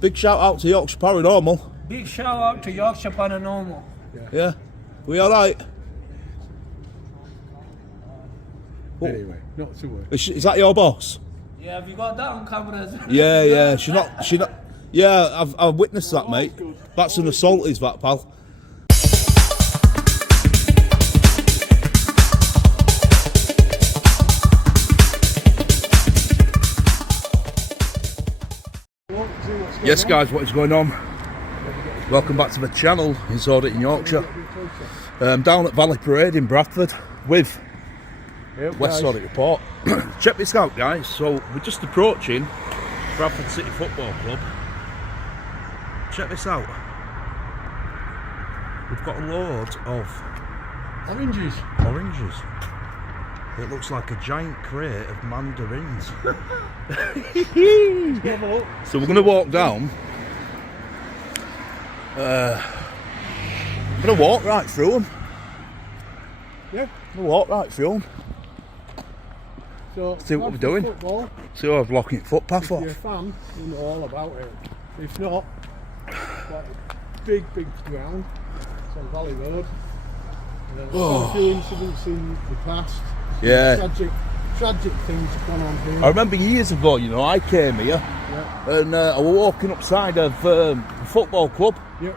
Big shout out to Yorkshire Paranormal. Big shout out to Yorkshire Paranormal. Yeah. We alright? Anyway, not to worry. Is that your boss? Yeah, have you got that on cameras? Yeah. She's not. Yeah, I've witnessed that, mate. That's an assault, is that, pal? Yes, guys, what is going on? Welcome back to the channel. It's Auditing Yorkshire. Down at Valley Parade in Bradford with West Audit Report. Check this out, guys. So we're just approaching Bradford City Football Club. Check this out. We've got a load of oranges. It looks like a giant crate of mandarins. So we're going to walk down. I'm going to walk right through them. Yeah. I'm going to walk right through them. So see what we're doing. Football, See how I'm blocking footpath if off. you're a fan, you know all about it. If not, like big ground. It's on Valley Road. There's a few incidents in the past. Yeah. Tragic things have gone on here. I remember years ago, you know, I came here and I was walking upside of a football club. Yeah.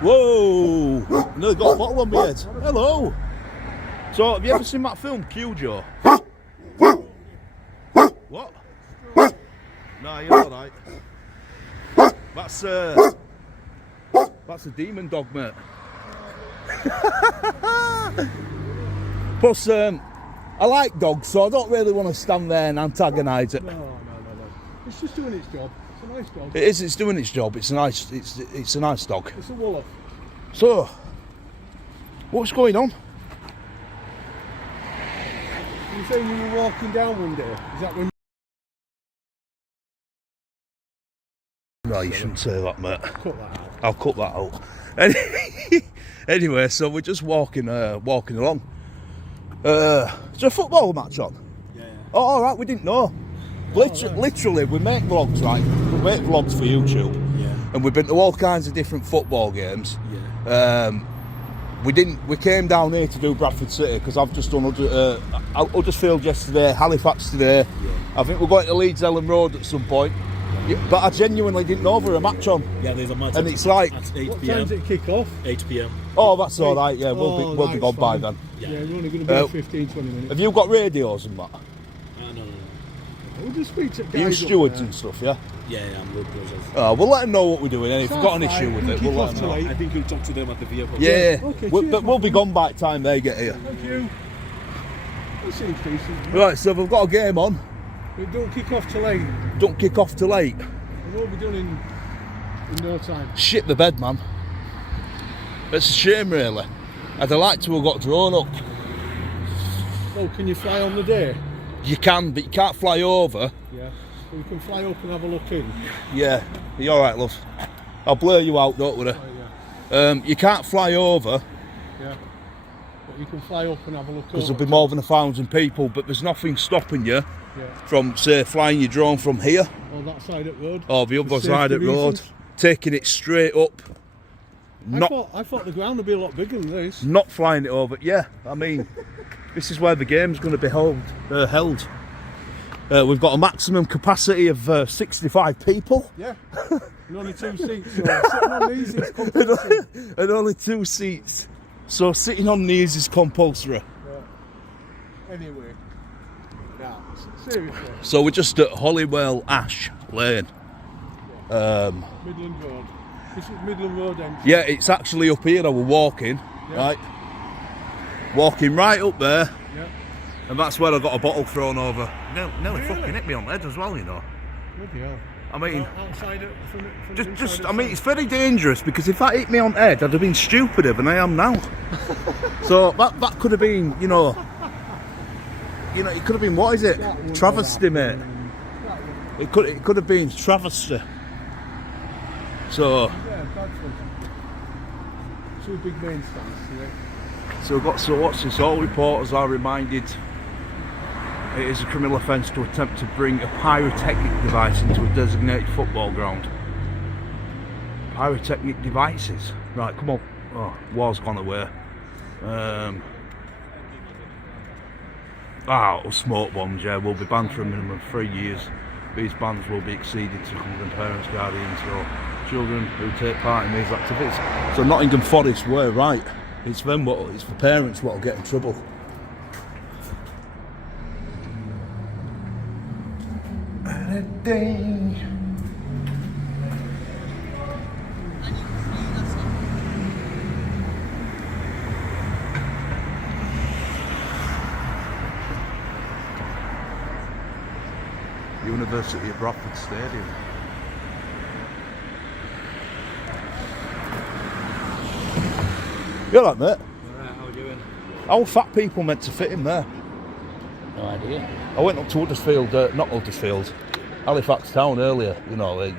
Whoa! I nearly got a bottle on my head. Hello! So, have you ever seen that film, Q-Joe? What? No, you're alright. That's a demon dog, mate. Plus, I like dogs, so I don't really want to stand there and antagonise it. No. It's just doing its job. It's a nice dog. It is. It's doing its job. It's a nice dog. It's a Wolof. So, what's going on? You saying you were walking down one day? Is that when? No, you shouldn't say that, mate. Cut that out. I'll cut that out. Anyway, so we're just walking along. Is there a football match on? Yeah. Oh, all right. We didn't know. Literally, we make vlogs, right? We make vlogs for YouTube. Yeah. And we've been to all kinds of different football games. Yeah. We came down here to do Bradford City because I've just done Huddersfield yesterday, Halifax today. Yeah. I think we're going to Leeds Ellen Road at some point. Yeah, but I genuinely didn't know there was a match on. Yeah, there's a match. And it's like at 8 What p.m. time does it kick off? 8 p.m. Oh, that's all right. Yeah, we'll be gone by then. Yeah, we're only going to be 15-20 minutes. Have you got radios and that? No. We'll just speak to guys. You stewards and stuff, yeah. Yeah, I'm local. We'll let them know what we're doing. And if we've got an issue with it, we'll let them know. I think you'll talk to them at the vehicle. Yeah, Okay, but cheers, we'll be gone by the time they get here. Thank you. That seems decent. Right, so we've got a game on. It don't kick off till 8. Don't kick off till 8. It will be done in no time. Shit the bed, man. It's a shame, really. I'd have liked to have got drone up. Oh, can you fly on the day? You can, but you can't fly over. Yeah. So you can fly up and have a look in. Yeah, you alright, love? I'll blur you out, don't worry. Oh, yeah. You can't fly over Yeah. But you can fly up and have a look because over. there'll be more than 1,000 people, but there's nothing stopping you Yeah. from, say, flying your drone from here Or that side of the road. or the other For side of safety the road, reasons. taking it straight up, I thought the ground would be a lot bigger than this. not flying it over. Yeah, I mean, this is where the game's going to be held. We've got a maximum capacity of 65 people. Yeah. And only 2 seats. So sitting on these is compulsory. And only 2 seats. So sitting on these is compulsory. Anyway. Now, seriously. So we're just at Hollywell Ash Lane. Midland Road. This is Midland Road entrance. Yeah, it's actually up here. I was walking, right? Walking right up there. Yeah. And that's where I got a bottle thrown over. Nearly fucking hit me on the head as well, you know. Bloody hell. I mean, Outside it, from I mean, it's very dangerous because if that hit me on the head, I'd have been stupider than I am now. So that could have been, you know, it could have been, what is it? Travesty, mate. It could have been travesty. So. Yeah, Bradford. 2 big main stands today. So we've got, so what's this? All reporters are reminded It is a criminal offence to attempt to bring a pyrotechnic device into a designated football ground. Pyrotechnic devices. Right, come on. Oh, war's gone away. Smoke bombs, yeah, will be banned for a minimum of 3 years. These bans will be exceeded to covering parents, guardians, or children who take part in these activities. So Nottingham Forest were right. It's them it's for parents what will get in trouble. University of Bradford Stadium. You alright, mate? Alright, how are you doing? How fat people meant to fit in there? No idea. I went up to Huddersfield, not Huddersfield, Halifax Town earlier. You know, you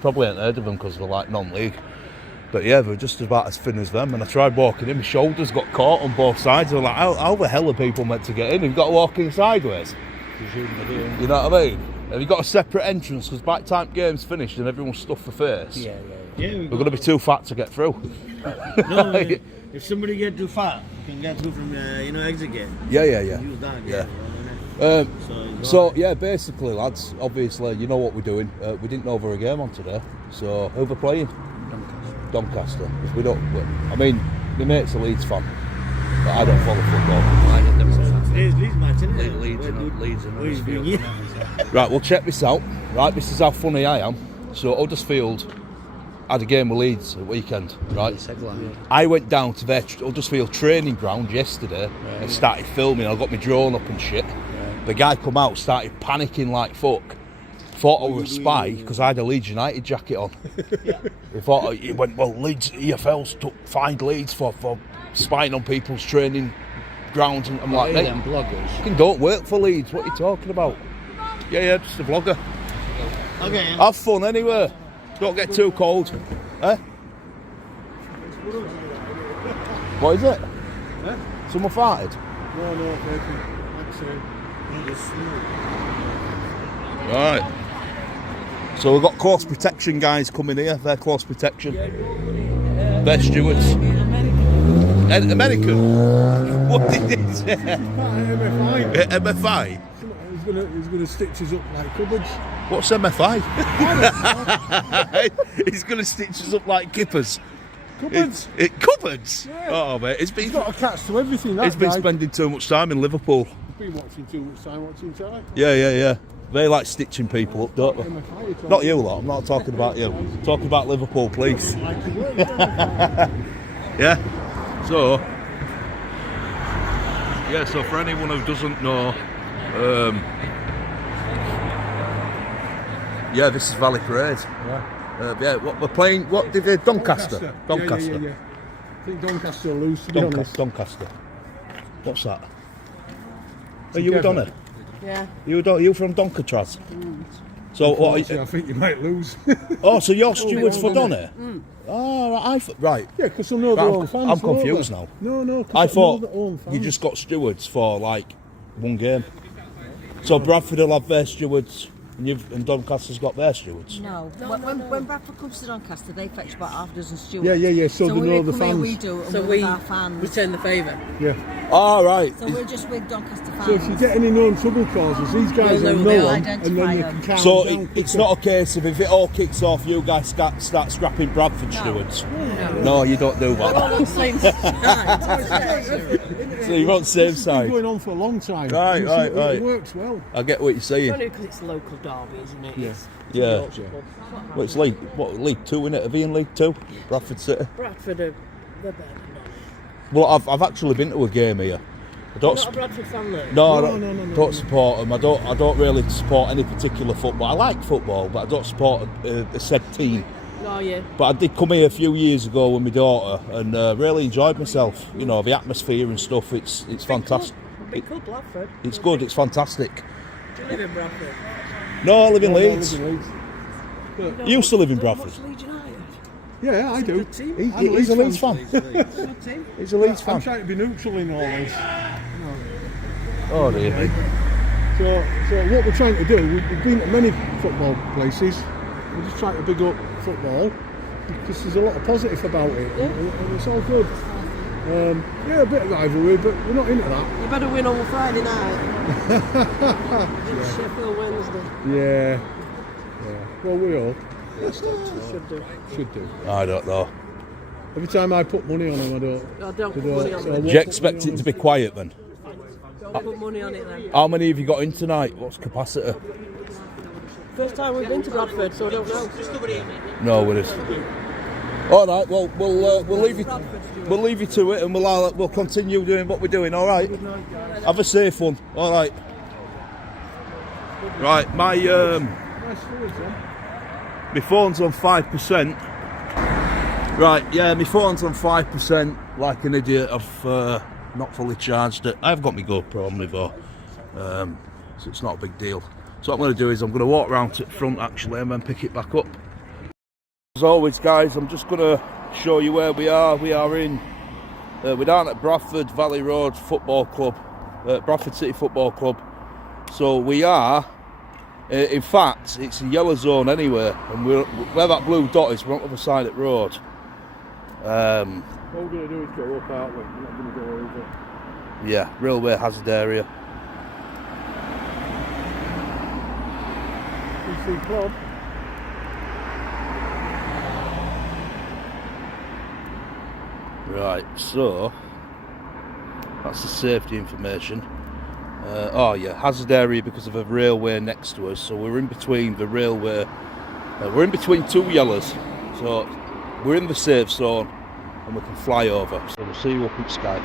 probably ain't heard of them because they're like non-league. But yeah, they're just about as thin as them. And I tried walking in, my shoulders got caught on both sides. I was like, how the hell are people meant to get in? You've got to walk in sideways. You know what I mean? Have you got a separate entrance? Because by the time game's finished and everyone's stuffed for face, Yeah. we're going to be too fat to get through. No, if somebody get too fat, you can get through from exit gate. Yeah. Use that. Yeah. So yeah, basically, lads, obviously, you know what we're doing. We didn't know there was a game on today. So who we're playing? Doncaster. If we don't, I mean, my mate's a Leeds fan, but I don't follow football. It's Leeds match, isn't it? Leeds and Huddersfield. Right, well, check this out. Right, this is how funny I am. So Huddersfield had a game with Leeds at the weekend, right? I went down to their Huddersfield training ground yesterday and started filming. I got my drone up and shit. The guy come out, started panicking like fuck. Thought I was a spy because I had a Leeds United jacket on. He went, well, Leeds EFL's fined Leeds for spying on people's training grounds. And I'm like, mate, you don't work for Leeds. What are you talking about? Yeah, just a vlogger. Okay. Have fun anyway. Don't get too cold. Eh? What is it? Eh? Someone farted? No, Right. So we've got close protection guys coming here. They're close protection. They're stewards. American? What did he say? MFI. MFI? He's gonna stitch us up like cupboards. What's MFI? He's going to stitch us up like kippers. Cupboards? Cupboards? Yeah. Oh, mate. He's Got a catch to everything. been That guy. spending too much time in Liverpool. He's been watching too much time watching telly. Yeah. They like stitching people up, don't they? MFI, you're Not you lot. I'm not talking about you. I'm talking about Liverpool police. Like the word, MFI. Yeah. So for anyone who doesn't know, yeah, this is Valley Parade. Yeah. What we're playing? What did they? Doncaster. Doncaster. Yeah. I think Doncaster will lose, to be honest. Doncaster. What's that? Are you a Donner? Yeah. You from Doncatraz? So what? I think you might lose. Oh, so you're stewards for Donner? Oh, right. Yeah, because they'll know their own fans. I'm confused now. No. I thought their own fans. you just got stewards for like one game. So Bradford will have their stewards, and Doncaster's got their stewards. No. When Bradford comes to Doncaster, they fetch about half a dozen stewards. Yeah. So they when know we the come here, fans. we do it, and So we're we with our fans. return the favour. Yeah. All right. So we're just with Doncaster fans. So if you get any known trouble causes, these guys You'll will know know they'll them, and then identify you them. can count So them down it's quicker. not a case of if it all kicks off, you guys start scrapping Bradford stewards. No, you don't do We're all that. on the same side. So you're on the same This has been side. going on for a long time. Right, And right, It right. works well. I get what you're saying. Only because it's a local derby, isn't it? Yeah. It's Yeah. Yorkshire. Well, it's League 2, isn't it? Are they in League 2? Bradford City. Bradford are they're better than us. Well, I've actually been to a game here. I don't. Not a Bradford fan though. No, I No. don't support them. I don't really support any particular football. I like football, but I don't support a said team. No, yeah. But I did come here a few years ago with my daughter and really enjoyed myself. You know, the atmosphere and stuff. It's fantastic. Big club, Bradford. It's good. It's fantastic. Do you live in Bradford? No, I live in No, Leeds. I live in Leeds. You used to live in Don't Bradford. watch Leeds United. Yeah, I do. Good team. He's a Leeds fan. Good team. He's a Leeds I'm fan. trying to be neutral in all this. Oh dear me. So what we're trying to do, we've been to many football places. We're just trying to big up football because there's a lot of positive about it, and it's all good. Yeah, a bit of rivalry, but we're not into that. You better win on Friday night. Sheffield Wednesday. Yeah. Well, we all Should do. I don't know. every time I put money on them, I don't. I don't put money on so I it. won't Do you put expect money it on to be quiet then? Don't put money on it then. How many have you got in tonight? What's capacity? First time we've been to Bradford, so I don't know. No, it is. All right. Well, we'll leave you. We'll leave you to it, and we'll continue doing what we're doing. All right. Have a safe one. All right. Right. My my phone's on 5%. Right. Yeah. My phone's on 5%. Like an idiot, I've not fully charged it. I've got my GoPro on me though, so it's not a big deal. So what I'm going to do is I'm going to walk round to the front actually and then pick it back up. As always guys, I'm just going to show you where we are. We are in, we're down at Bradford Valley Road Football Club, Bradford City Football Club. So we are, in fact, it's a yellow zone anyway, and where that blue dot is, we're on the other side of the road. What we're going to do is go up, aren't we? We're not going to go over. Yeah, railway hazard area. PC Club. Right, so that's the safety information. Oh yeah, hazard area because of a railway next to us. So we're in between the railway. We're in between two yellows. So we're in the safe zone and we can fly over. So we'll see you up in sky.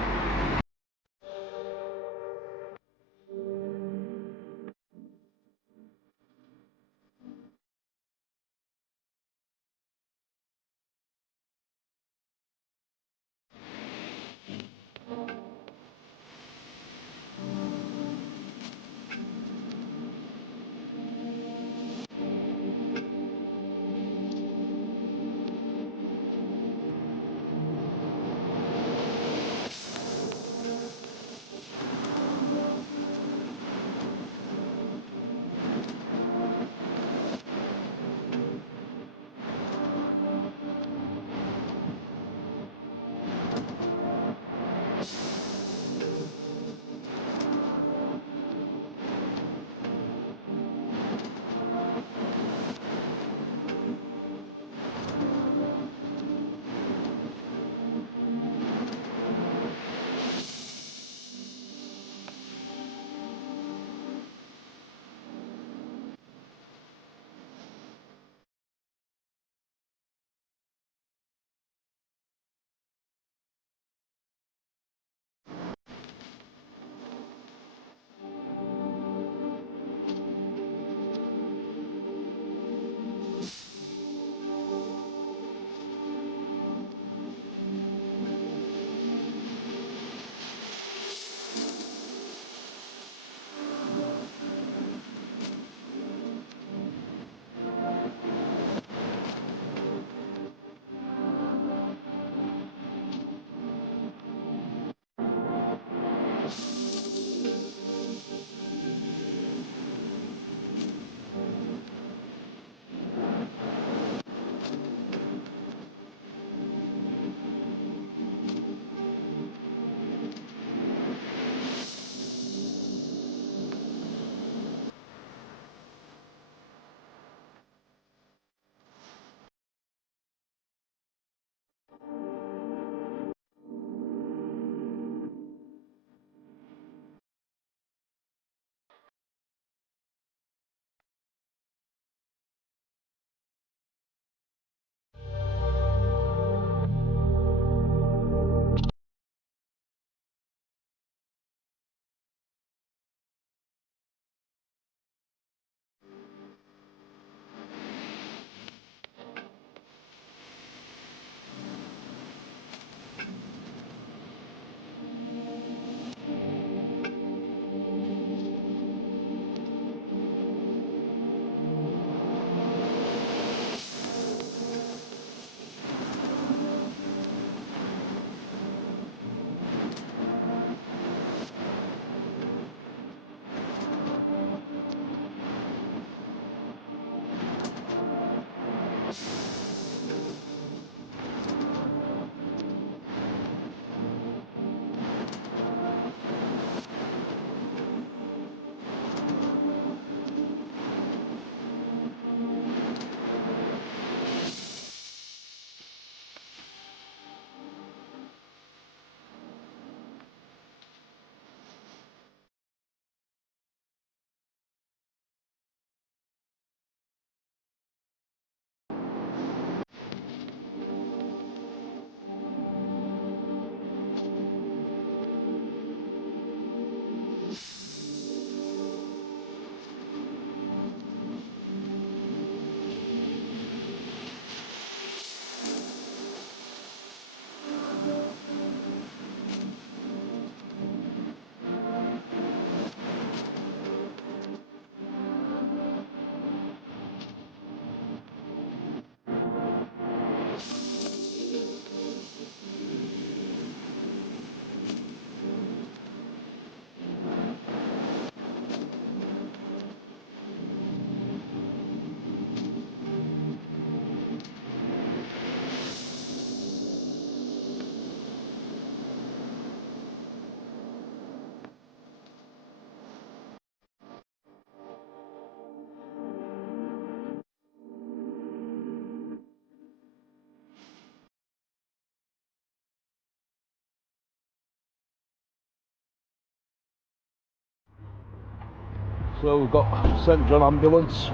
So we've got St John Ambulance.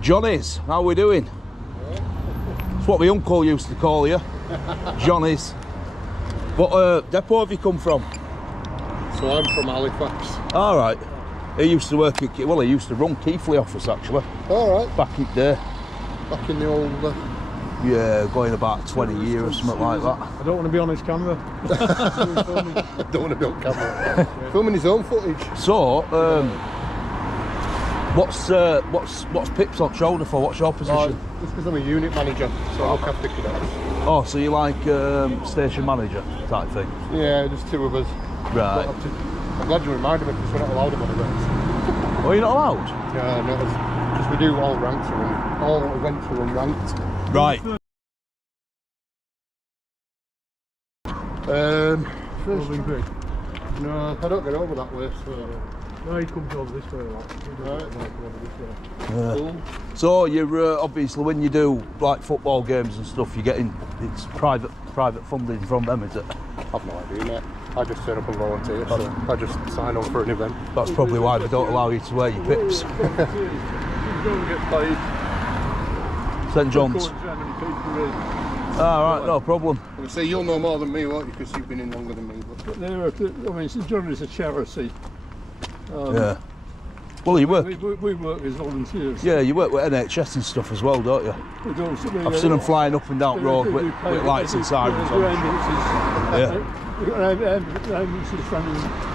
Johnny's, how are we doing? It's what my uncle used to call you. Johnny's. What depot have you come from? So I'm from Halifax. Alright. He used to work at, well, he used to run Keighley office actually. Alright. Back in the day. Back in the old... Yeah, going about 20 years or something like that. I don't want to be on his camera. I don't want to be on camera. Filming his own footage. So, what's Pip's on shoulder for? What's your position? Just because I'm a unit manager, so I look after cadets. Oh, so you like station manager type thing? Yeah, just two of us. Right. I'm glad you reminded me because we're not allowed them on events. Oh, you're not allowed? Yeah, no, because we do all ranks and all events are unranked. Right. First bridge. No, I don't get over that way, so... No, he comes over this way a lot. Cool. So you're obviously when you do like football games and stuff, you're getting it's private funding from them, is it? I've no idea, mate. I just turn up and volunteer, so I just sign up for an event. That's probably why they don't allow you to wear your pips. You don't get paid. St John's. Right, no problem. Well, see, you'll know more than me, won't you? Because you've been in longer than me. I mean, St John is a charity. Yeah. Well, you work. We work as volunteers. Yeah, you work with NHS and stuff as well, don't you? We do, I've seen them flying up and down road with lights and sirens on. Ambulances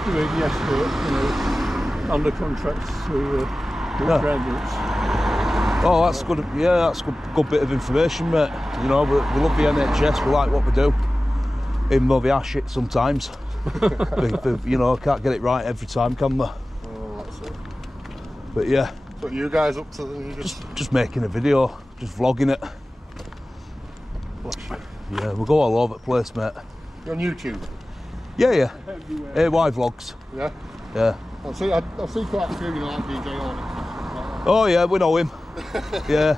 doing yes work, under contracts to ambulance. Oh, that's good. Yeah, that's good bit of information, mate. You know, we love the NHS. We like what we do, even though they are shit sometimes. You know, can't get it right every time, can we? Oh, that's it. But yeah. What are you guys up to then? Just making a video, just vlogging it. Yeah, we'll go all over the place, mate. You're on YouTube? Yeah. AY vlogs. Yeah? Yeah. I'll see quite a few, you know, like DJ Auditing. Oh yeah, we know him. Yeah.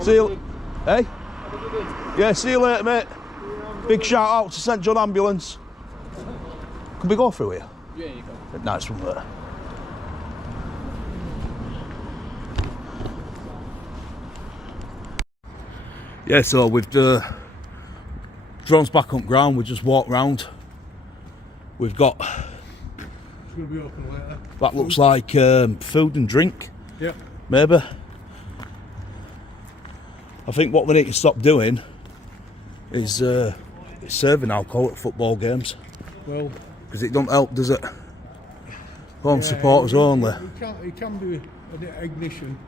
See you. Hey? Yeah, see you later, mate. Big shout out to St John Ambulance. Can we go through here? Yeah, you can. Nice one there. Yeah, so with the drones back on ground, we just walk round. We've got. It's going to be open later. That looks like food and drink. Yeah. Maybe. I think what we need to stop doing is serving alcohol at football games. Well, because it don't help, does it? Home supporters only. You can do an ignition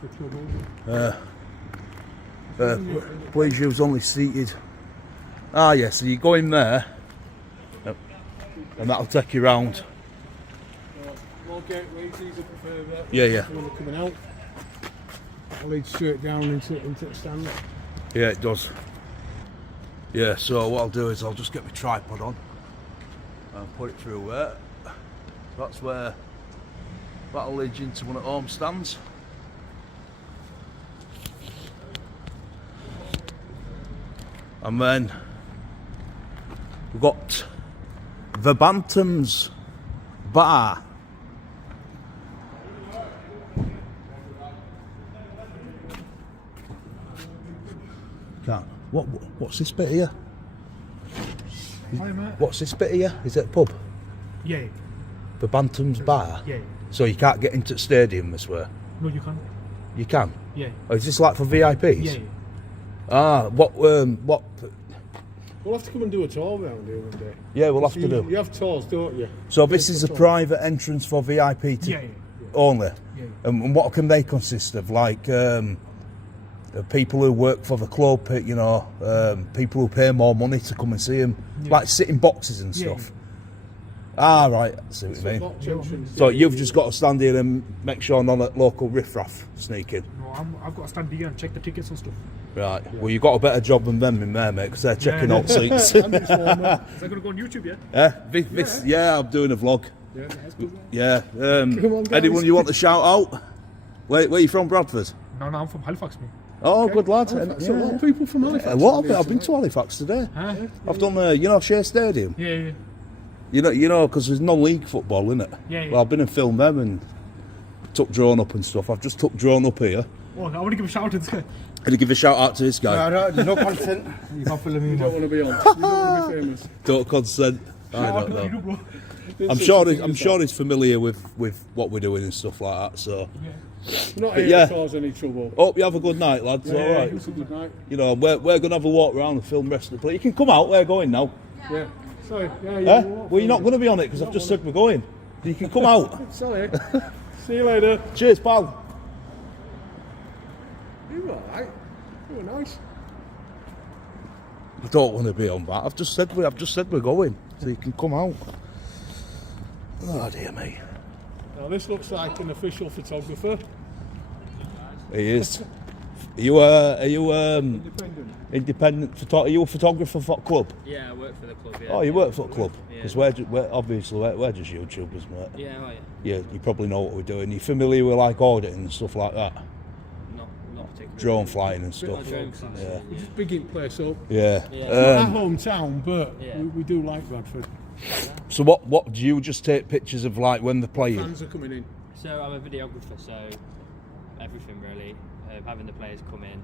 for trouble. Please use only seated. Ah, yeah, so you go in there and that'll take you round. More gateways, these are preferred. Yeah. When they're coming out, that'll lead straight down into the stand. Yeah, it does. Yeah, so what I'll do is I'll just get my tripod on and put it through there. That's where that'll lead you into one of the home stands. And then we've got the Bantams Bar. What's this bit here? What's this bit here? Is it a pub? Yeah. The Bantams Bar? Yeah. So you can't get into the stadium this way? No, you can. You can? Yeah. Oh, is this like for VIPs? Yeah. Ah, what? We'll have to come and do a tour around here one day. Yeah, we'll have to do. You have tours, don't you? So this is a private entrance for VIP only? Yeah. And what can they consist of? Like people who work for the club, you know, people who pay more money to come and see them, like sitting boxes and stuff. Ah, right, I see what you mean. So you've just got to stand here and make sure none of local riffraff sneak in. No, I've got to stand here and check the tickets and stuff. Right, well you've got a better job than them in there, mate, because they're checking out seats. Is that going to go on YouTube yet? Yeah, I'm doing a vlog. Yeah, that's good. Yeah, on, anyone you want to shout out? Where are you from, Bradford? No, I'm from Halifax, mate. Oh, good lad. So a lot of people from Halifax. A lot of it. I've been to Halifax today. Huh? I've done, Shea Stadium. Yeah. You know, because there's non-league football, isn't it? Yeah, yeah. Well, I've been and filmed them and took drone up and stuff. I've just took drone up here. Oh, I want to give a shout out to this guy. And to give a shout out to this guy. There's no consent. You can't film me. You don't want to be on. You don't want to be famous. Don't consent. I don't know. You, bro. I'm sure he's familiar with what we're doing and stuff like that. So, We're not But here yeah. to cause any trouble. hope you have a good night, lads. Yeah, All right. Have a good night. You know, we're going to have a walk around and film the rest of the place. You can come out. We're going now. Yeah. Sorry. Yeah. Eh? Well, you're not going to be on it because I've just said we're going. You can come out. Sorry. See you later. Cheers, pal. You were alright. You were nice. I don't want to be on that. I've just said we're going, so you can come out. Oh dear me. Now this looks like an official photographer. He is. Are you Independent. independent photographer? Are you a photographer for club? Yeah, I work for the club. Yeah. Oh, you work for the club? Yeah. Because obviously we're just YouTubers, mate. Yeah, oh, yeah. Yeah, you probably know what we're doing. You familiar with like auditing and stuff like that? Not particularly. Drone flying and stuff. Drone flying, Yeah. We're just bigging place up. Yeah. Yeah. Our hometown, but Yeah. we do like Bradford. So what do you just take pictures of like when they're playing? Fans are coming in. So I'm a videographer, so everything really. Having the players come in,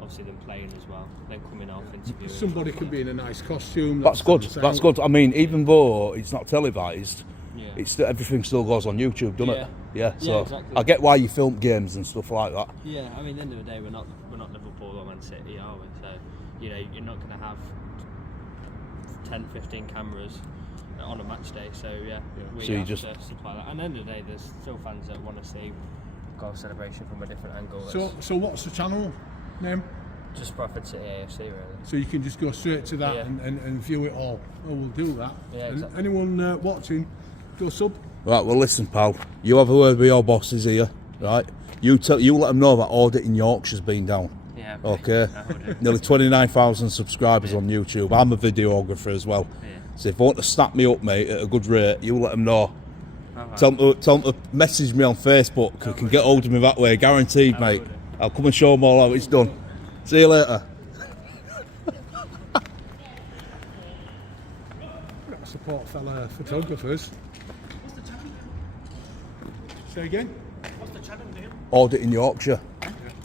obviously them playing as well, then coming off, interviewing. Somebody could be in a nice costume. That's good. stands That's out. good. I mean, even though it's not televised, Yeah. it's everything still goes on YouTube, doesn't it? Yeah. So exactly. I get why you film games and stuff like that. Yeah, I mean, at the end of the day, we're not Liverpool or Man City, are we? So, you know, you're not going to have 10, 15 cameras on a match day. So yeah, we So you have just- to supply that. And at the end of the day, there's still fans that want to see goal celebration from a different angle. So what's the channel name? Just Bradford City AFC, really. So you can just go straight to that Yeah. and view it all. Oh, we'll do that. Yeah, And exactly. anyone watching, go sub. Right. Well, listen, pal. You have a word with your bosses here, right? You let them know that Auditing Yorkshire's been down. Yeah. Okay. I will do. Nearly 29,000 subscribers on YouTube. I'm a videographer as well. Yeah. So if they want to snap me up, mate, at a good rate, you let them know. Alright. Tell them to message me on Facebook. You can get hold of me that way, guaranteed, mate. will do. I'll come and show them all how it's done. See you later. Gotta support fellow photographers. Say again? What's the channel name? Auditing Yorkshire.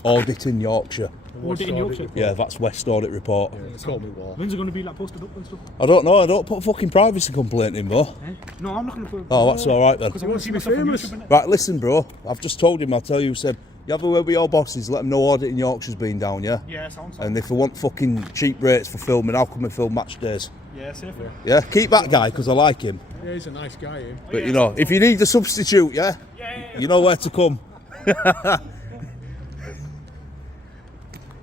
Auditing Yorkshire. Auditing Yorkshire. Yeah, that's West Audit Report. It's called me war. When's it going to be like posted up and stuff? I don't know. I don't put a fucking privacy complaint in, though. Eh? No, I'm not going to put. Oh, that's all right then. Because I want to see You want to myself be on famous? YouTube. innit? Right, listen, bro. I've just told him. I'll tell you. Said you have a word with your bosses. Let them know Auditing Yorkshire's been down. Yeah. Yeah, sounds. And if they want fucking cheap rates for filming, I'll come and film match days. Yeah, safe. Yeah. Keep that guy because I like him. Yeah, he's a nice guy, him. But you know, if you need a substitute, yeah, you know where to come.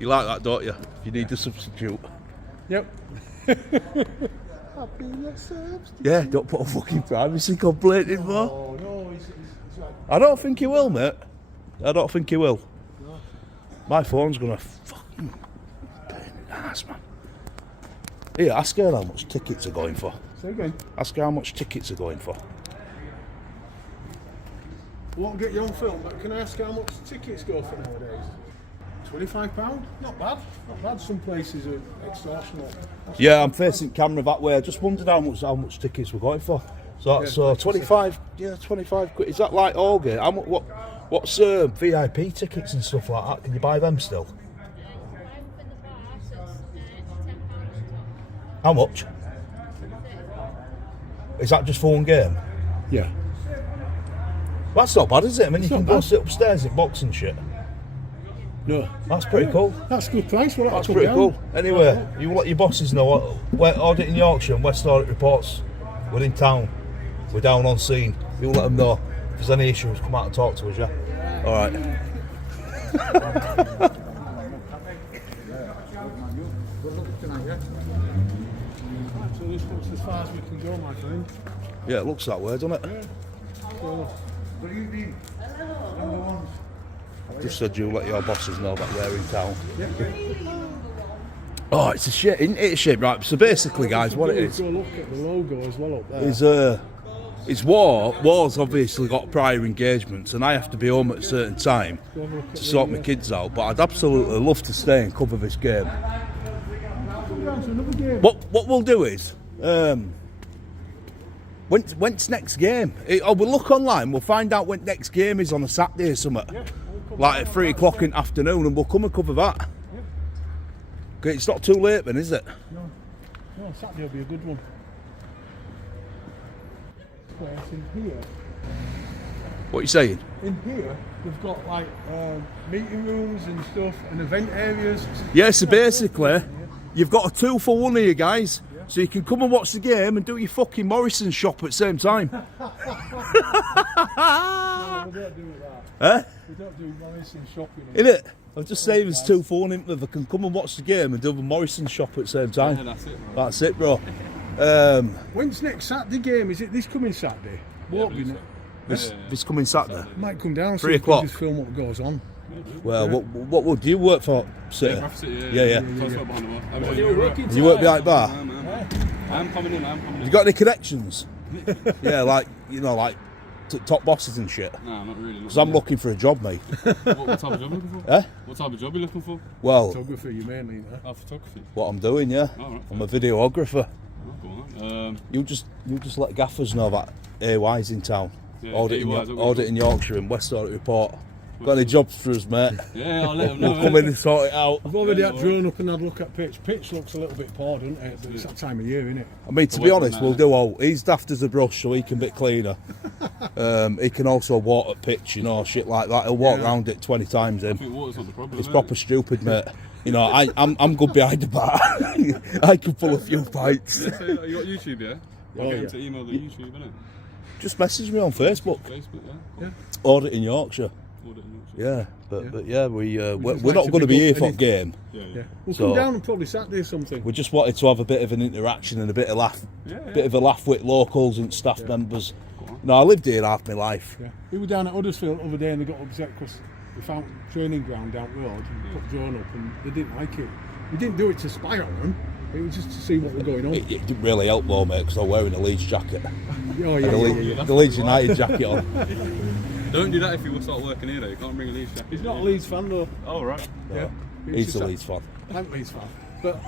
You like that, don't you? If you need a substitute. Yep. Yeah, don't put a fucking privacy complaint in, bro. Oh, no, he's right. I don't think he will, mate. I don't think he will. My phone's gonna fucking pain in the ass, man. Here, ask her how much tickets are going for. Say again. Ask her how much tickets are going for. Won't get you on film, but can I ask how much tickets go for nowadays? £25? Not bad. Not bad. Some places are extortionate. Yeah, I'm facing camera that way. I just wondered how much tickets we're going for. So, Yeah, so 25. Yeah, 25 quid. Is that like all game? What's VIP tickets and stuff like that? Can you buy them still? How much? Is that just for one game? Yeah. That's not bad, is it? I mean, you It's can not go bad. sit upstairs in box and shit. No. That's pretty cool. That's a good price. Well, That's pretty cool. Anyway, you let your bosses know where Auditing Yorkshire and West Audit Reports. We're in town. We're down on scene. You let them know. If there's any issues, come out and talk to us, yeah? All right. So this looks as far as we can go, my friend. Yeah, it looks that way, doesn't it? So, Just said you let your bosses know that we're in town. Oh, it's a shit, isn't it? A shit, right? So basically, guys, what it is Go look at the logo as well up there. is War's obviously got prior engagements, and I have to be home at a certain time Go have a look at to sort my kids out. But I'd absolutely love to stay and cover this game. Come down to another game. What we'll do is When's next game? We'll look online. We'll find out when next game is on a Saturday or something. Yeah, we'll Like at 3 o'clock in the afternoon, and we'll come and cover that. Yeah. Okay, it's not too late then, is it? No, Saturday will be a good one. Place in here. What are you saying? In here, we've got like meeting rooms and stuff, and event areas. Yeah, so basically, you've got a 2-for-1 here, guys. So you can come and watch the game and do your fucking Morrison shop at the same time. No, we don't do that. Eh? We don't do Morrison shopping. Innit? I've just saved us 2-for-1 into they can come and watch the game and do the Morrison shop at the same time. Yeah, that's it, bro. When's next Saturday game? Is it this coming Saturday? Won't be. This coming Saturday. Might come down. 3 o'clock. Just film what goes on. Well, what would you work for? City? Yeah. You work behind bar? I'm coming in. You got any connections? Yeah, like top bosses and shit. No, not really. Because I'm looking for a job, mate. What type of job are you looking for? Eh? What type of job are you looking for? Well, Photographer, you mainly. Huh? Oh, photography. what I'm doing, yeah. Oh, right. I'm a videographer. Oh, go on. You just let gaffers know that AY's in town. Yeah, Auditing, AY's up auditing Yorkshire and West Audit Report. Got any jobs for us, mate? Yeah, I'll let them know. We'll come in and sort it out. I've already had drone up and had a look at pitch. Pitch looks a little bit poor, doesn't it? But it's that time of year, isn't it? I mean, to be honest, we'll do all. He's daft as a brush, so he can be cleaner. He can also water pitch, shit like that. He'll walk around it 20 times. I think water's not the problem. It's proper stupid, mate. I'm good behind the bar. I can pull a few pints. Yeah, so you got YouTube, yeah? I'll get him to email the YouTube, innit? Just message me on Facebook. Facebook, yeah? Auditing Yorkshire. Yeah, but yeah, we're not going to be here for the game. Yeah. We'll So- come down and probably Saturday or something. We just wanted to have a bit of an interaction and a bit of bit of a laugh with locals and staff members. No, I lived here half my life. Yeah. We were down at Huddersfield the other day and they got upset because we found a training ground down the road and put drone up and they didn't like it. We didn't do it to spy on them. It was just to see what was going on. It didn't really help though, mate, because I'm wearing a Leeds jacket. Oh, yeah. The Leeds United jacket on. Don't do that if you start working here, though. You can't bring a Leeds jacket. He's not a Leeds fan though. Oh, right. Yeah. He's the Leeds fan. I'm a Leeds fan. But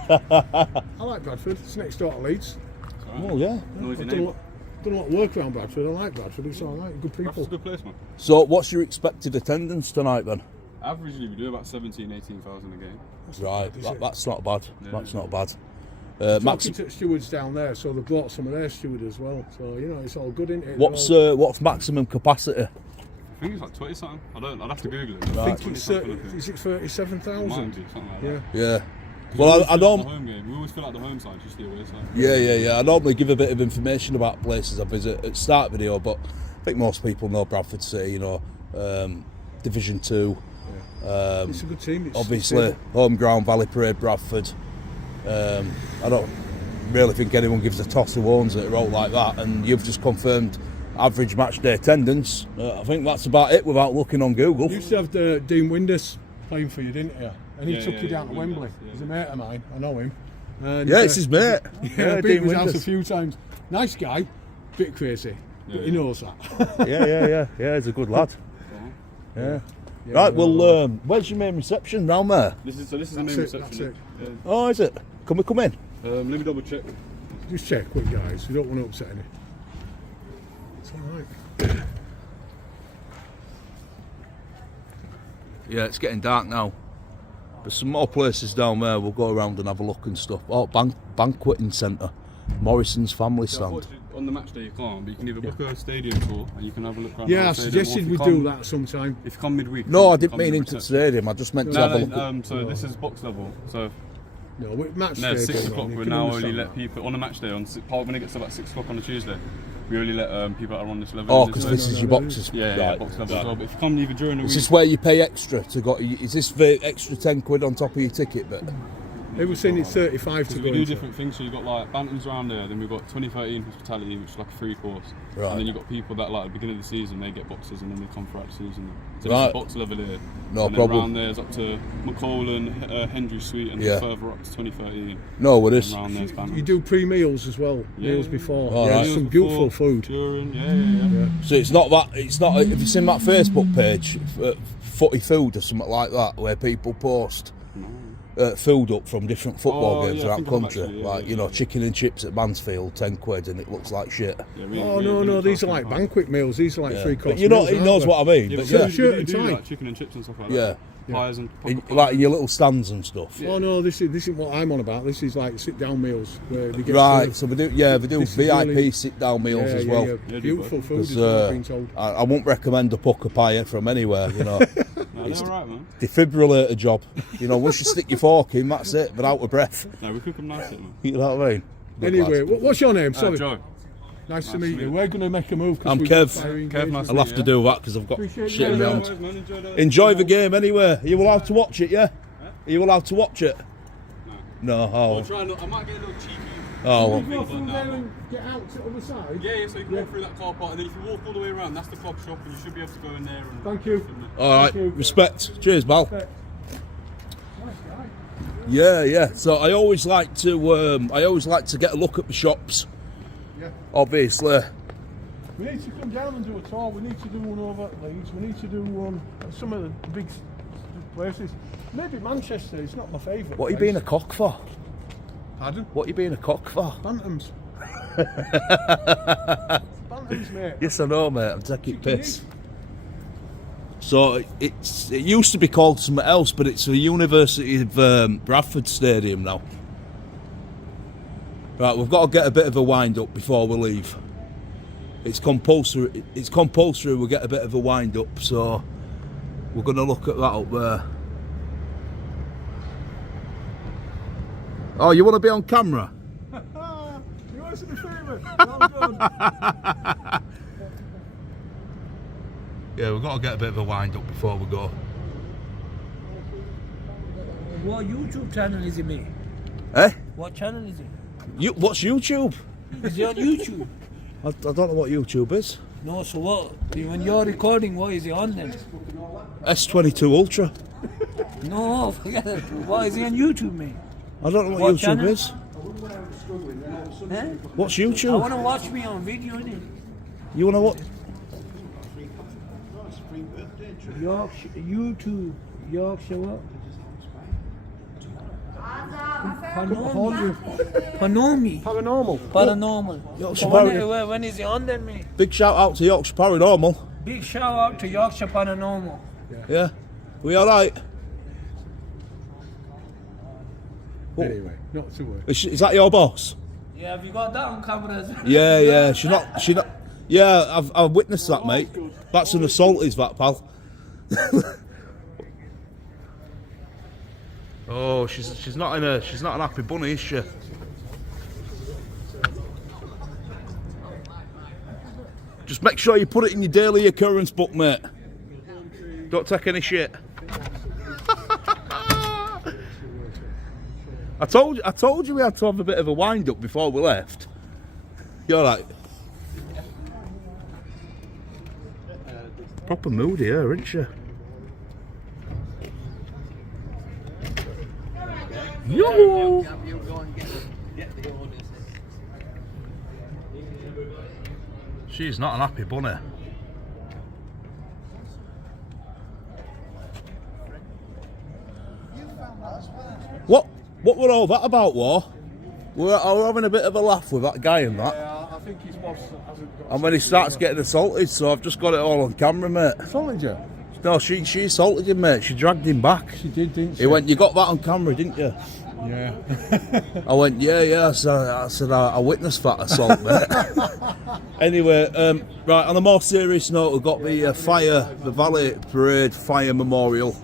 I like Bradford. It's next door to Leeds. Oh yeah. Noisy I've neighbour. done a lot of work around Bradford. I like Bradford. It's all right. Good people. Bradford's a good place, man. So, what's your expected attendance tonight then? Averagely, we do about 17,000, 18,000 a game. Right, that's not bad. Yeah. That's not bad. Talking to stewards down there, so they brought some of their steward as well. So it's all good, isn't it? What's maximum capacity? I think it's like 20 something. I'd have to Google it. I think it's is it 37,000? Might do something like that. Yeah. Well, I don't. The home game. We always fill out the home side, just the away side. Yeah. I normally give a bit of information about places I visit at the start video, but I think most people know Bradford City. Division 2. It's a good team. It's Obviously, home ground, Valley Parade, Bradford. I don't really think anyone gives a toss who owns it, or out like that. And you've just confirmed average match day attendance. I think that's about it without looking on Google. You used to have the Dean Windus playing for you, didn't you? And he Yeah, took yeah, you down yeah, to Wembley. Windus, yeah. He's a mate of mine. I know him. And, Yeah, it's his mate. Yeah, I've been Dean to his house Windus. a few times. Nice guy, bit crazy, but he knows that. Yeah, he's a good lad. Yeah. Yeah, Right, well, where's your main reception down there? This is the main That's reception. it. Oh, is it? Can we come in? Let me double check. Just check quick, guys. You don't want to upset any. It's all right. Yeah, it's getting dark now. There's some more places down there. We'll go around and have a look and stuff. Oh, banqueting centre. Morrison's family stand. Unfortunately, on the match day you can't, but you can either book a stadium tour and you can have a look around. Yeah, I the stadium, or suggested if we you do come- that sometime. If you come midweek. No, I you didn't come mean to into the reception. stadium. I just meant to have a look. So this is box level. So No, match no, day 6 going o'clock. on, you We can now only understand let that. people on a match day when it gets to about 6 o'clock on a Tuesday. We only let people that are on this level. Oh, in because this this is your no, boxes. yeah, Right. box level as well. But if you come either during the Is week, this where you pay extra to go? Is this the extra 10 quid on top of your ticket? But They were saying it's 35 to because go we do into. different things. So you've got like Bantams around there, then we've got 2013 hospitality, which is like a free course. Right. And then you've got people that like at the beginning of the season they get boxes and then they come throughout the season. So Right. there's a box level here. No and problem. Then around there is up to McCall Hendry Suite and Yeah. then further up to 2013. no, what is? And around there's Bantams. You do pre-meals as well, meals before. Oh, yeah, right. there's some Meals beautiful before, food. During, yeah. So it's not that. It's not. Have you seen that Facebook page, Footy Food or something like that, where people post? food up from different football Oh, games yeah, I around think the I'm country. actually, yeah, Like, yeah, you know, yeah. chicken and chips at Mansfield, 10 quid, and it looks like shit. Yeah, Oh no, these are like banquet meals. These are like Yeah. 3 course But you know, meals. he aren't knows they? what I mean. Yeah, but but yeah, shirt we and do tie. like chicken and chips and stuff like Yeah. that. Pies and like in your little stands and stuff. Oh no, this is what I'm on about. This is like sit down meals where they get Right, served. so we do This is VIP really- sit down meals as Yeah, well. yeah. Yeah, Beautiful food, 'Cause, is what I've been told. I won't recommend a pucker pie from anywhere, you know. No, they're alright, man. Defibrillator job. You know, once you stick your fork in, that's it, but out of breath. No, we cook them nice, man. You know what I mean? Good Anyway, lads. what's your name? Sorry. Joe. Nice to meet you. We're going to make a move. 'cause I'm we've Kev. got fire Kev, engagement. nice I'll have to do that because I've got Appreciate shit you. around. Guys, man, Enjoy the game anyway. Are you allowed to watch it, yeah? Are you allowed to watch it? No. I'll try and I might get a little cheeky. Oh. Can we go through there and get out to the other side? Yeah, so you can walk through that car park, and then if you walk all the way around, that's the club shop, and you should be able to go in there. And Thank you. All right. Respect. Cheers, Bal. Yeah. So I always like to get a look at the shops. Yeah. Obviously. We need to come down and do a tour. We need to do one over at Leeds. We need to do some of the big places. Maybe Manchester. It's not my favourite. What are you place. being a cock for? Pardon? What are you being a cock for? Bantams. Bantams, mate. Yes, I know, mate. I'm taking piss. So it used to be called something else, but it's the University of Bradford Stadium now. Right, we've got to get a bit of a wind up before we leave. It's compulsory. It's compulsory. We get a bit of a wind up, so we're going to look at that up there. Oh, you want to be on camera? You want to see the favourite? Well done. Yeah, we've got to get a bit of a wind up before we go. What YouTube channel is it, mate? Eh? What channel is it? What's YouTube? Is it on YouTube? I don't know what YouTube is. No, so what? When you're recording, what is it on then? S22 Ultra. No, forget it. What is it on YouTube, mate? I don't know what YouTube channel? is. Eh? What's I YouTube? want to watch me on video, innit? You want to what? Yorkshire, YouTube, Yorkshire what? Panomi. Paranormal. Yorkshire So Paranormal. when is it on then, mate? Big shout out to Yorkshire Paranormal. Big shout out to Yorkshire Paranormal. Yeah. We alright? Anyway, not to worry. Is that your boss? Yeah, have you got that on camera as well? Yeah. She's not. Yeah, I've witnessed that, mate. That's an assault, is that, pal? Oh, she's not an happy bunny, is she? Just make sure you put it in your daily occurrence book, mate. Don't take any shit. I told you we had to have a bit of a wind up before we left. You're right. Proper moody here, isn't she? Yo! She's not an happy bunny. What were all that about, War? We're having a bit of a laugh with that guy and that. Yeah, I think his boss hasn't got. And when he starts getting assaulted, so I've just got it all on camera, mate. Assaulted you? No, she assaulted him, mate. She dragged him back. She did, didn't she? He went, "You got that on camera, didn't you?" Yeah. I went, yeah. I said, I witnessed that assault, mate. Anyway, right, on a more serious note, we've got the Valley Parade Fire Memorial.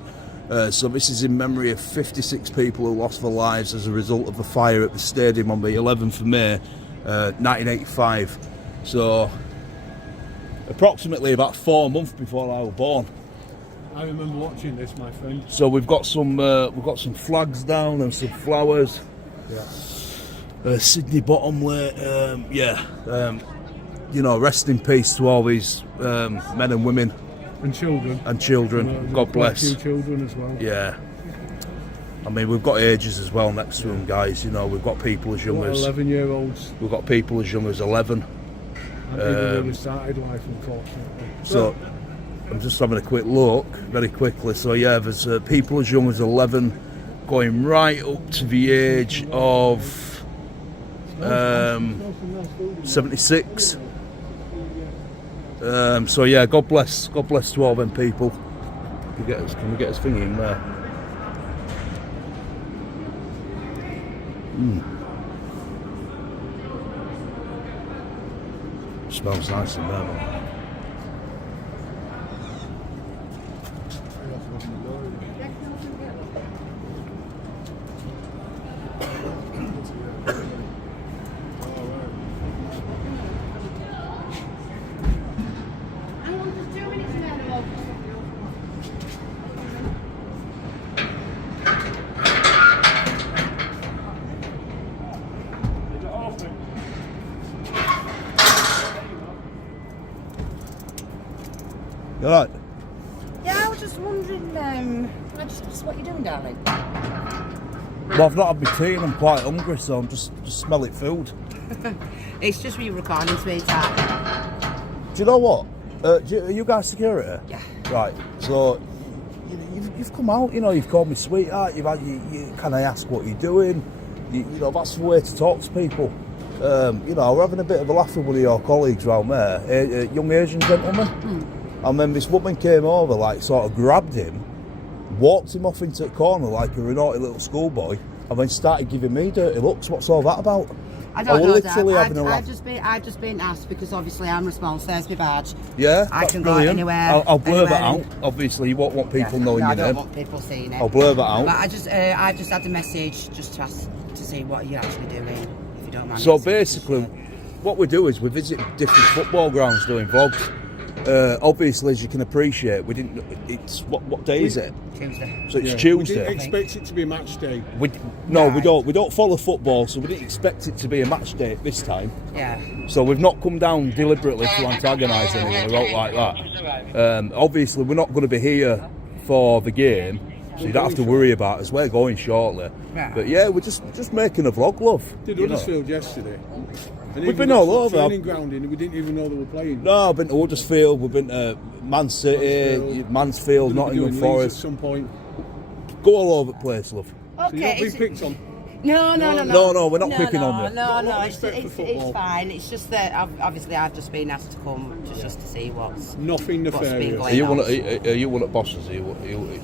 So this is in memory of 56 people who lost their lives as a result of the fire at the stadium on the 11th of May, 1985. So, approximately about 4 months before I was born. I remember watching this, my friend. So we've got some flags down and some flowers. Yeah. Sydney Bottomley. Rest in peace to all these men and women And children. and children. God Quite a bless. few children as well. Yeah. I mean, we've got ages as well next to them, guys. You know, we've got people as young What, as 11-year-olds. we've got people as young as 11. Haven't even really started life, unfortunately. So I'm just having a quick look, very quickly. So yeah, there's people as young as 11, going right up to the age of 76. So yeah, God bless to all them people. Can we get us thingy in there? Smells nice in there, man. You alright? Yeah, I was just wondering, what you're doing, darling? Well, I've not had my tea and I'm quite hungry, so I'm just smelling food. It's just you recording, sweetheart. Do you know what? Are you guys security? Yeah. Right, so you've come out, you've called me sweetheart, you can I ask what you're doing? That's the way to talk to people. We're having a bit of a laugh with one of your colleagues round there, a young Asian gentleman. And then this woman came over, sort of grabbed him, walked him off into the corner like a naughty little schoolboy, and then started giving me dirty looks. What's all that about? I don't know, literally Dad. having a laugh. I've just been asked because obviously I'm responsible. There's my badge. Yeah, I that's can brilliant. go anywhere. I'll blur that anywhere out. Obviously, you won't want people knowing no, your I don't name. want people seeing it. I'll blur that out. But I just had a message just to ask to see what you're actually doing, if you don't mind. So basically, what we do is we visit different football grounds doing vlogs. Obviously, as you can appreciate, we didn't. It's what day is it? Tuesday. So it's We Tuesday. didn't expect it to be match day. We don't. We don't follow football, so we didn't expect it to be a match day at this time. Yeah. So we've not come down deliberately to antagonise anyone. We won't like that. Obviously, we're not going to be here for the game, so you don't have to worry about us. We're going shortly. Yeah. But yeah, we're just making a vlog, love. Did you know. Huddersfield yesterday. And We've even been all got over. Training ground in, we didn't even know they were playing. No, I've been to Huddersfield, we've been to Man City, Mansfield, Nottingham Forest. At some point. Go all over the place, love. So you're not being picked on. No, we're not picking on you. No, respect for it's football. fine. It's just that obviously I've just been asked to come just to see what's Nothing what's been nefarious. going Are you on. one of the bosses? Are you,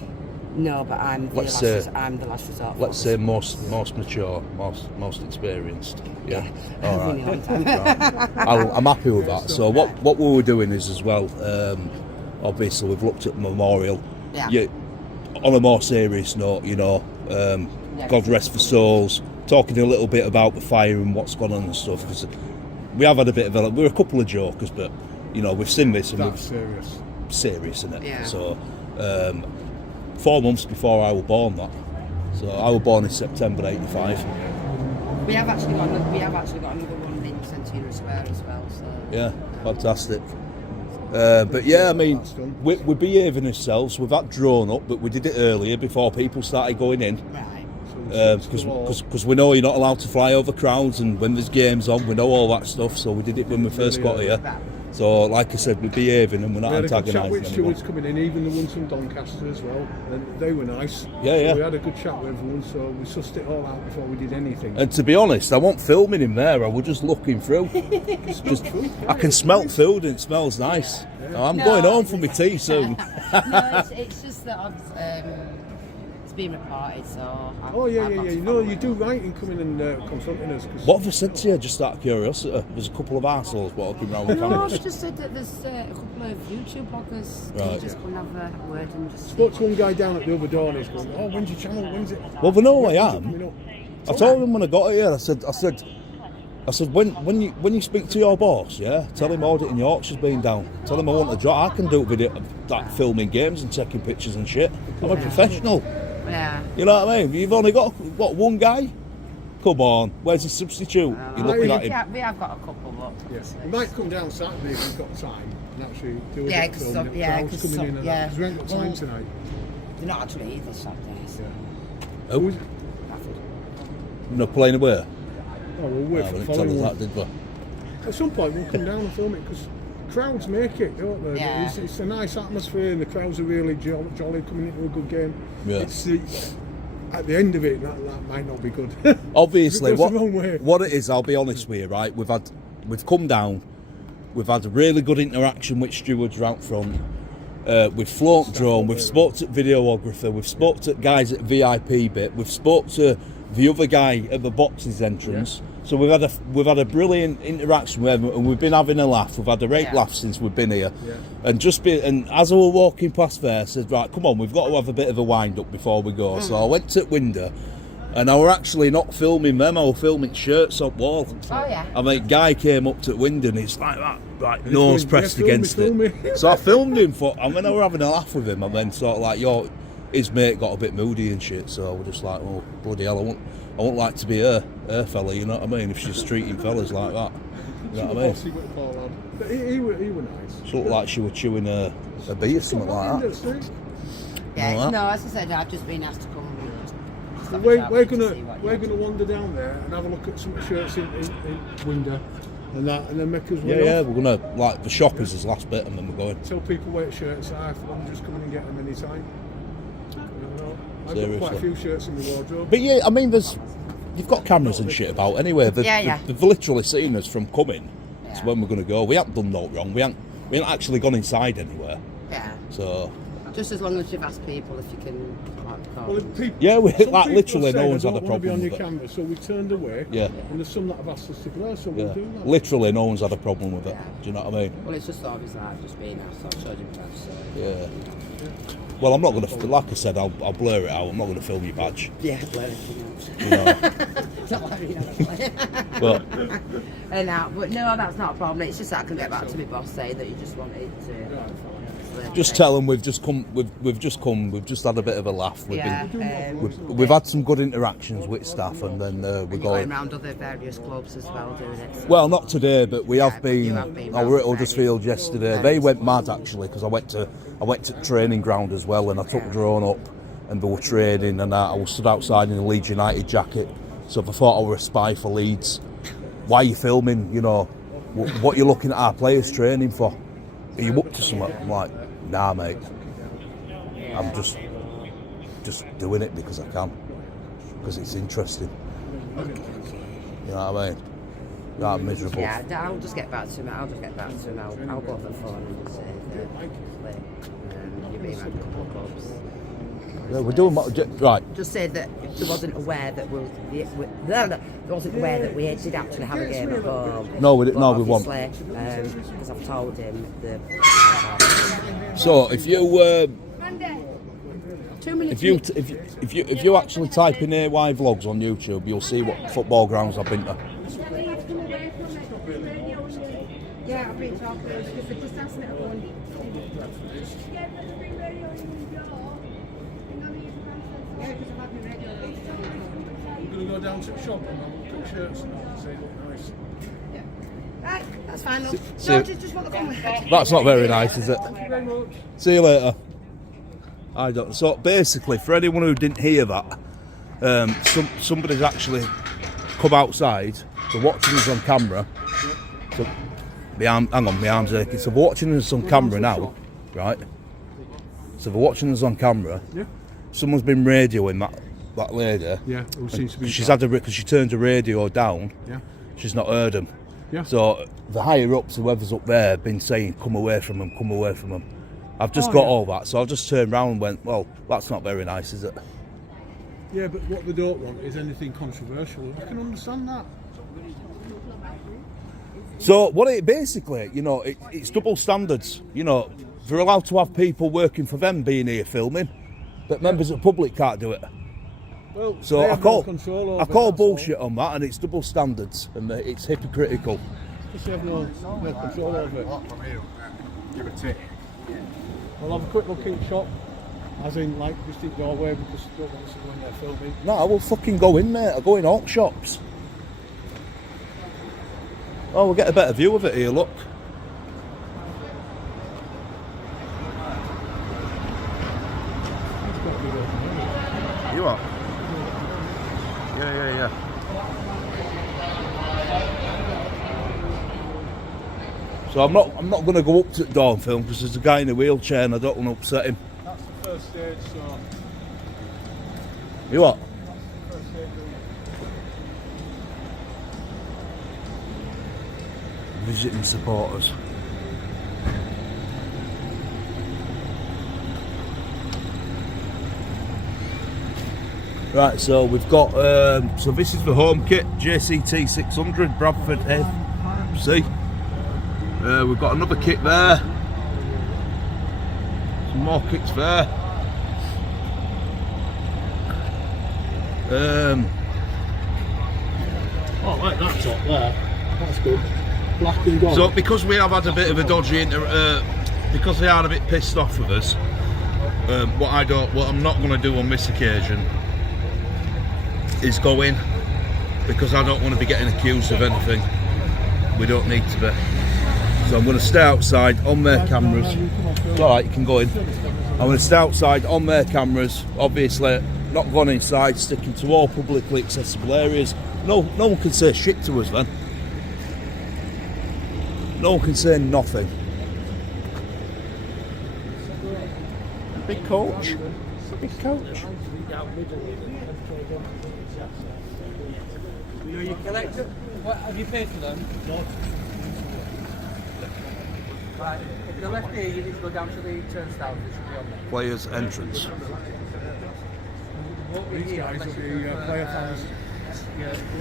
No, but I'm the last resort. let's say most mature, most experienced. Yeah. All Been a long right. time. I'm happy with that. So what we were doing is as well. Obviously, we've looked at the memorial. Yeah. On a more serious note, God rest for souls. Talking a little bit about the fire and what's gone on and stuff. Because we have had a bit of we're a couple of jokers, but we've seen this and That's serious. serious in it. Yeah. So 4 months before I was born, that. So I was born in September '85. We have actually got another one in Centenary Square as well. So Yeah, fantastic. But yeah, I mean, we're behaving ourselves. We've had drawn up, but we did it earlier before people started going in. right. Because we know you're not allowed to fly over crowds, and when there's games on, we know all that stuff. So we did it when we first got here. So, like I said, we're behaving and we're not We had a good chat antagonising with anyone. stewards coming in, even the ones from Doncaster as well, and they were nice. Yeah. So we had a good chat with everyone, so we sussed it all out before we did anything. And to be honest, I wasn't filming him there. I was just looking through. I can smell food and it smells nice. I'm going home for my tea soon. No, it's just that it's been reported, so. No, you do right in coming and confronting us. Cause What have I said to you, just out of curiosity? There's a couple of arseholes walking around with No, cameras. I've just said that there's a couple of YouTube bloggers. Right. You just come and have a word and just. spoke to one guy down at the other door and he's going, "Oh, when's your channel? When's it?" Well, they know who I When's it am. coming up? I told him when I got here. I said when you speak to your boss, tell him Auditing Yorkshire's been down. Tell him I want a job. I can do video that filming games and taking pictures and shit. I'm a professional. Yeah. You know what I mean? You've only got one guy. Come on, where's the substitute? You're looking at him. We have got a couple, but. Yes. We might come down Saturday if we've got time and actually do a Yeah, bit of 'cause filming. Crowds coming in and that, 'cause we ain't got time tonight. They're not actually either Saturdays. Oh, Who's- no playing away. Oh, we'll wait We for the didn't tell following us one. that, did we? At some point we'll come down and film it because crowds make it, don't they? Yeah. It's a nice atmosphere and the crowds are really jolly coming into a good game. Yeah. It's at the end of it, that might not be good. Obviously, It goes the wrong way. what it is, I'll be honest with you, right? We've come down, we've had a really good interaction with stewards out front. We've flown drone, we've spoke to videographer, we've spoke to guys at VIP bit, we've spoke to the other guy at the boxes entrance. So we've had a brilliant interaction with them, and we've been having a laugh. We've had a great laugh since we've been here. And and as I was walking past there, I said, right, come on, we've got to have a bit of a wind up before we go. So I went to the window, and I were actually not filming them, I was filming shirts up wall. Oh yeah. I mean, guy came up to the window and it's like that, like nose pressed film me, against film it. me. So I filmed him I were having a laugh with him, and then sort of like, his mate got a bit moody and shit, so we're just like, oh, bloody hell, I wouldn't like to be her fella, you know what I mean, if she's treating fellas like that. You know what I mean? He were nice. She looked like she was chewing a bee or something like that. Yeah, no, as I said, I've just been asked to come. We're gonna wander down there and have a look at some of the shirts in window and then make us way Yeah, off. we're gonna, like, the shop is his last bit, and then we're going. Tell people where shirts are, I'm just coming and get them anytime. I've Seriously. got quite a few shirts in my wardrobe. But yeah, I mean, you've got cameras and shit about anyway. They've literally seen us from coming to when we're going to go. We haven't done no wrong. We haven't actually gone inside anywhere. Yeah. So. Just as long as you've asked people if you can. Literally, no one's had a problem be on with your it. camera, so we turned away. Yeah. And there's some that have asked us to go, so we'll do that. Literally, no one's had a problem with it. Do you know what I mean? Well, it's just obviously I've just been out, so I showed you my badge. So. Yeah. Well, I'm not going to, like I said, I'll blur it out. I'm not going to film your badge. Yeah, blur everything out. You know. But no, that's not a problem. It's just that I can get back to my boss saying that you just wanted to. Just tell them we've just come. We've just had a bit of a laugh. We've had some good interactions with staff, and then we're going around other various clubs as well doing it. So. Well, not today, but we have been. I were at Huddersfield yesterday. They went mad actually because I went to training ground as well, and I took drone up, and they were training, and I was stood outside in a Leeds United jacket. So if I thought I were a spy for Leeds, why are you filming? You know, what you're looking at our players training for? Are you up to something? I'm like, nah, mate. I'm just doing it because I can, because it's interesting. You know what I mean? That miserable. Yeah, I'll just get back to him. I'll go off the phone and just say that you've been around a couple of clubs. Yeah, we're doing right. Just say that if they wasn't aware that we did actually have a game at home. No, we won't. Because I've told him the. So if you 2 minutes. if you actually type in AY vlogs on YouTube, you'll see what football grounds I've been to. Yeah, I've been talking. Just ask me one. We're going to go down to the shop and have a look at shirts and all, say look nice. Yeah. Right, that's fine, love. See- No, just want to come with. That's not very nice, is it? Thank you very much. See you later. I don't. So basically, for anyone who didn't hear that, somebody's actually come outside. They're watching us on camera. So, hang on, my arm's aching. So they're watching us on camera now, right? So they're watching us on camera. Yeah. Someone's been radioing that lady. Yeah, who seems to be. Because she turned the radio down. Yeah. She's not heard them. Yeah. So the higher ups, whoever's up there, have been saying, "Come away from them, come away from them." I've just got all that, so I just turned round and went, "Well, that's not very nice, is it?" Yeah, but what they don't want is anything controversial. I can understand that. So what it basically, you know, it's double standards. You know, they're allowed to have people working for them being here filming, but members of the public can't do it. Well, So I call it, bullshit on that, and it's double standards, and it's hypocritical. Just have no control over it. Give a tip. We'll have a quick look in the shop, as in like just in your way because you don't want us to go in there filming. No, I will fucking go in, mate. I'll go in all shops. Oh, we'll get a better view of it here, look. You are? Yeah. So I'm not going to go up to the door and film because there's a guy in a wheelchair and I don't want to upset him. That's the first stage, so You what? Visiting supporters. Right, so we've got, so this is the home kit, JCT 600, Bradford FC. We've got another kit there. Some more kits there. Oh, I like that top there. That's good. Black and gold. So because we have had a bit of a dodgy because they are a bit pissed off with us, what I'm not going to do on this occasion is go in, because I don't want to be getting accused of anything we don't need to be. So I'm going to stay outside on their cameras. It's alright, you can go in. I'm going to stay outside on their cameras, obviously not going inside, sticking to all publicly accessible areas. No one can say shit to us then. No one can say nothing. Big coach. Big coach. You collect it? What, have you paid for them? No. Right, if you're left here, you need to go down to the turnstile. It should be on there. Players' entrance. These guys will be player fans.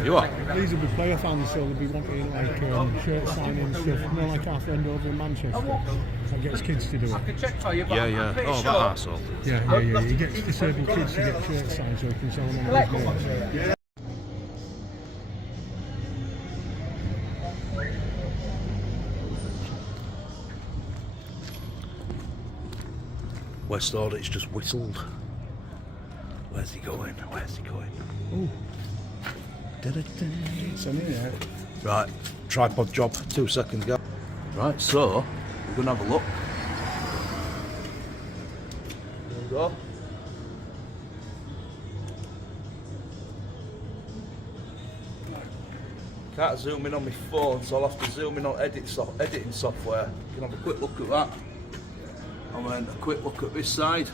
You what? These will be player fans, so they'll be wanting like shirt signing stuff. You know, like our friend over in Manchester. So gets kids to do it. I can check for you, but Yeah. Oh, that arsehole. Yeah. He gets disabled kids to get shirt signed so he can sell them on his name. West Audit's just whistled. Where's he going? Ooh. It's in here. Right, tripod job, 2 seconds go. Right, so we're gonna have a look. There we go. Can't zoom in on my phone, so I'll have to zoom in on editing software. You can have a quick look at that. And then a quick look at this side.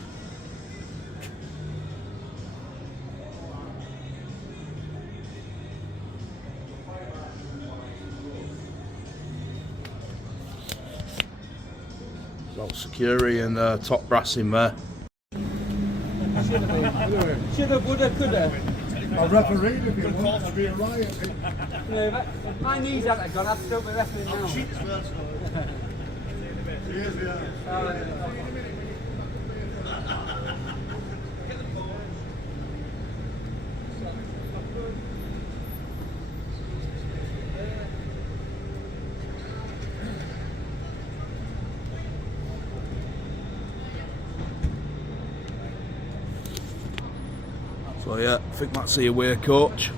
Got security and top brass in there. Shoulda, woulda, coulda. A referee would be involved to be a riot. No, my knees haven't gone, I've still been wrestling now. So yeah, I think that's the away coach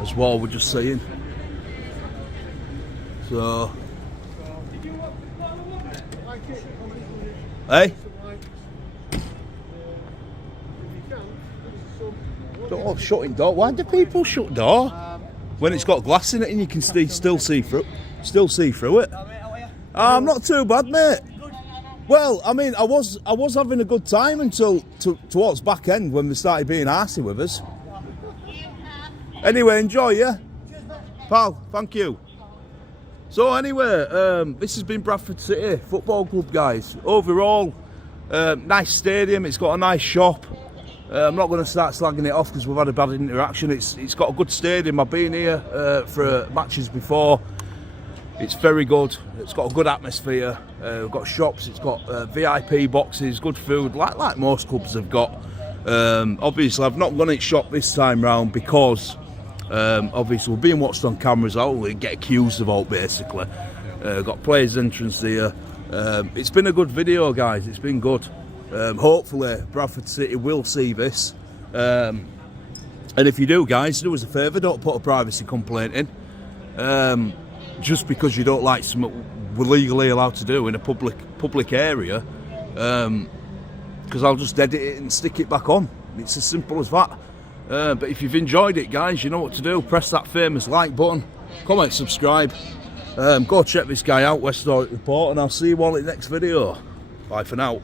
as well, we're just saying. So hey? Don't shutting door. Why do people shut door? When it's got glass in it and you can still see through it. I'm not too bad, mate. Well, I mean, I was having a good time until towards back end when they started being arsey with us. Anyway, enjoy, yeah? Pal, thank you. So anyway, this has been Bradford City Football Club, guys. Overall, nice stadium, it's got a nice shop. I'm not going to start slagging it off because we've had a bad interaction. It's got a good stadium. I've been here for matches before. It's very good. It's got a good atmosphere. We've got shops. It's got VIP boxes, good food, like most clubs have got. Obviously, I've not gone in shop this time round because obviously we're being watched on cameras. I only get accused of all basically. Got players' entrance here. It's been a good video, guys. It's been good. Hopefully, Bradford City will see this. And if you do, guys, do us a favour. Don't put a privacy complaint in. Just because you don't like something we're legally allowed to do in a public area, because I'll just edit it and stick it back on. It's as simple as that. But if you've enjoyed it, guys, you know what to do. Press that famous like button, comment, subscribe. Go check this guy out, West Audit Report, and I'll see you all in the next video. Bye for now.